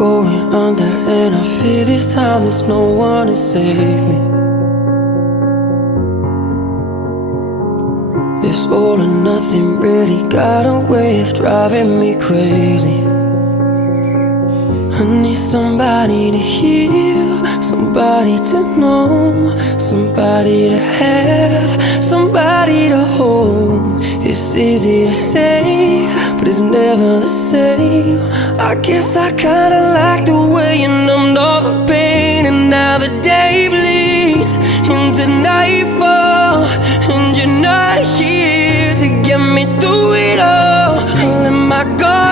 going under, and I fear this time there's no one to save me. This all or nothing really got a way of driving me crazy. I need somebody to heal, somebody to know, somebody to have, somebody to hold. It's easy to say, but it's never the same. I guess I kinda like the way you numbed all the pain, and now the day bleeds into nightfall, and you're not here to get me through it all. I let my guard